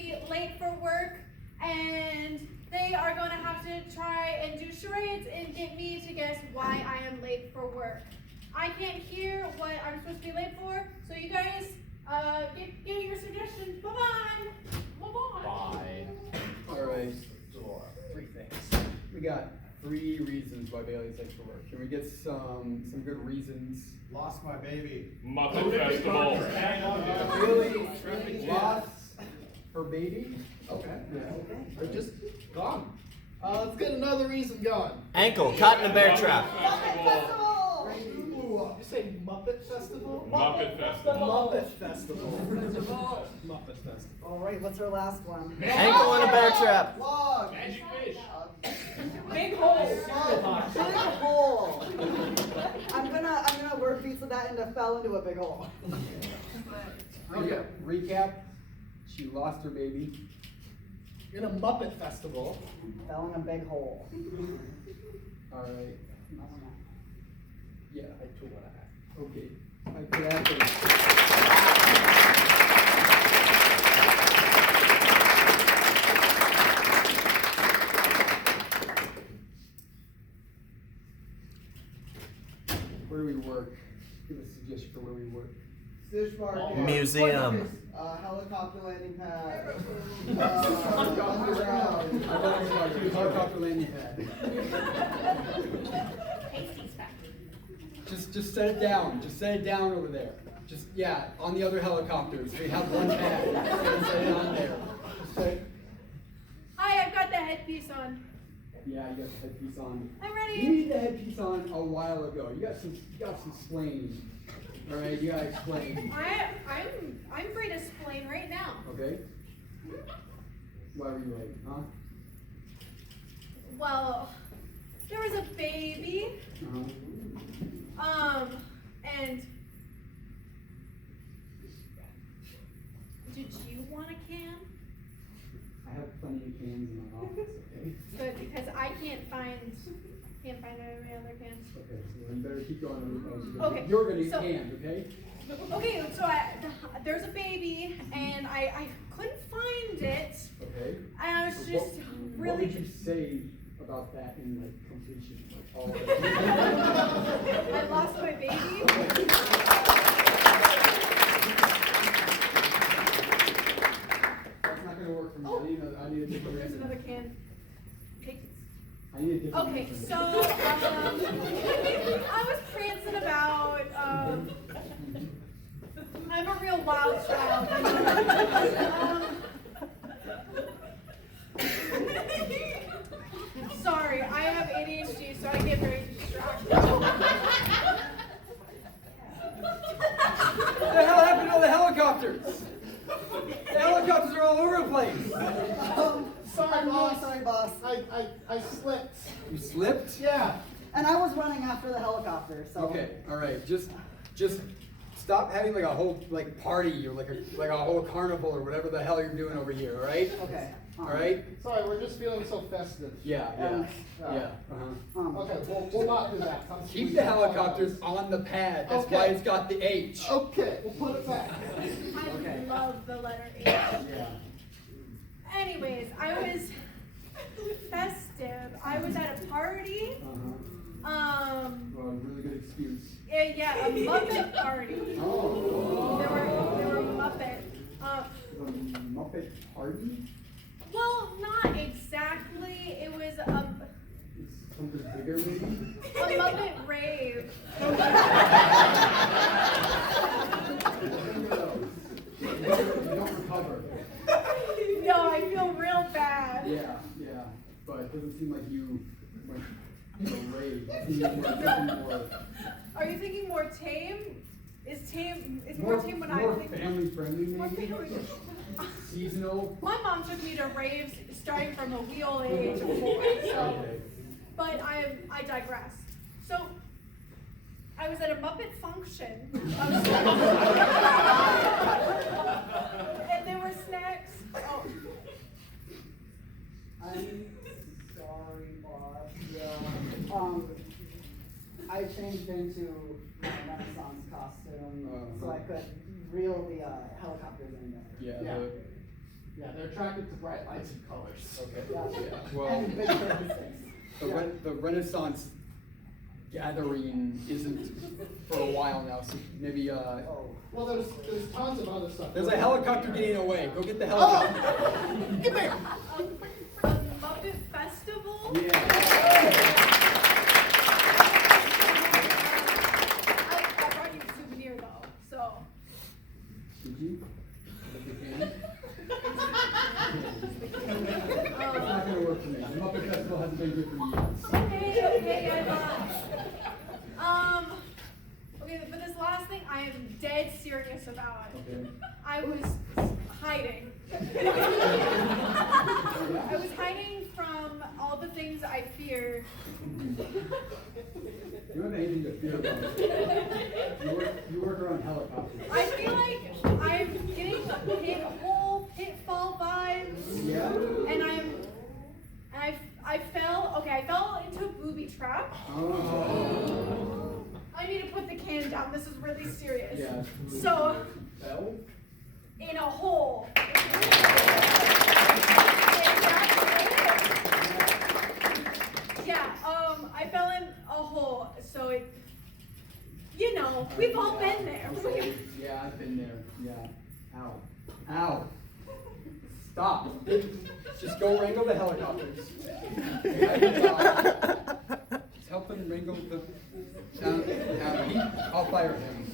be late for work, and they are going to have to try and do charades and get me to guess why I am late for work. I can't hear what I'm supposed to be late for, so you guys get your suggestions. Bye-bye. Bye-bye. Bye. All right. 3 things. We got 3 reasons why Bailey's late for work. Can we get some good reasons? Lost my baby. Muppet Festival. Bailey lost her baby? Okay. Yeah. They're just gone. Let's get another reason going. Ankle, caught in a bear trap. Ooh, you say Muppet Festival? Muppet Festival. Muppet Festival. Muppet Festival. All right, what's our last one? Ankle in a bear trap. Log. Magic fish. Big hole. Big hole. I'm gonna word pizza that and fell into a big hole. Recap. She lost her baby. In a Muppet Festival. Fell in a big hole. All right. Yeah. I took what I had. Okay. I could actually. Where do we work? Give a suggestion for where we work. Fish market. Museum. Helicopter landing pad. Helicopter landing pad. Just set it down. Just set it down over there. Just on the other helicopters. We have one pad. Just set it on there. Hi, I've got the headpiece on. Yeah, you got the headpiece on. I'm ready. You need the headpiece on a while ago. You got some explaining. All right, you gotta explain. I'm free to explain right now. Okay. Why were you late, huh? Well, there was a baby. And did you want a can? I have plenty of cans in my office. Okay. Good, because I can't find any other cans. Okay, so you better keep going. Okay, You're gonna get so- canned, okay? Okay, so there's a baby, and I couldn't find it. Okay. And I was So just what really. would you say about that in like completion? Like all of it? I lost my baby. That's not gonna work for me. I need a different There's reason. another can. Take this. I need a different Okay, reason. so I was prancing about. I'm a real wild child. Sorry, I have ADHD, so I get very distracted. What the hell happened to all the helicopters? The helicopters are all over the place. Sorry, I'm boss. really sorry, boss. I slipped. You slipped? Yeah. And I was running after the helicopter, so. Okay, all right. Just stop having like a whole party or like a whole carnival or whatever the hell you're doing over here. All right? Okay. All right? Sorry, we're just feeling so festive. Yeah. Okay, we'll not do that. Keep the helicopters on the pad. That's why it's got the H. Okay, we'll put it back. I love the letter H. Yeah. Anyways, I was festive. I was at a party. Well, really good excuse. Yeah, a Muppet party. Oh. There were Muppet. The Muppet party? Well, not exactly. It was a Something bigger, maybe? Muppet rave. You don't recover. No, I feel real bad. Yeah. But it doesn't seem like you went rave. It seems more Are you thinking more tame? Is more tame when more I think family friendly, more maybe? family. Seasonal? My mom took me to raves starting from a wee age of 4. So, Okay. but I digress. So I was at a Muppet function. And there were snacks. Oh. I'm sorry, boss. I changed into my Renaissance costume so I could reel the helicopters in there. Yeah. Yeah. Yeah, they're attracted to bright lights and colors. Okay. Yeah. Well, And big purposes. the Renaissance gathering isn't for a while now, so maybe, Oh. Well, there's tons of other stuff. there's a helicopter getting away. Go get the helicopter. Get back! A Muppet Festival? Yeah. I brought you a souvenir though, so. Did you? With the can? It's Um, not gonna work for me. The Muppet Festival hasn't been good for years. okay, I thought. Okay, but this last thing I am dead serious about. Okay. I was hiding. I was hiding from all the things I feared. You don't have anything to fear about. You work around helicopters. I feel like I'm getting pitfall vibes. Yeah? And I fell into a booby trap. Oh. I need to put the can down. This is really serious. Yeah. So, Bell? in a hole. Yeah, I fell in a hole, so we've all been there. Okay. Yeah, I've been there. Yeah. Ow. Ow. Stop. Just go wrangle the helicopters. Just help them wrangle the. I'll fire him.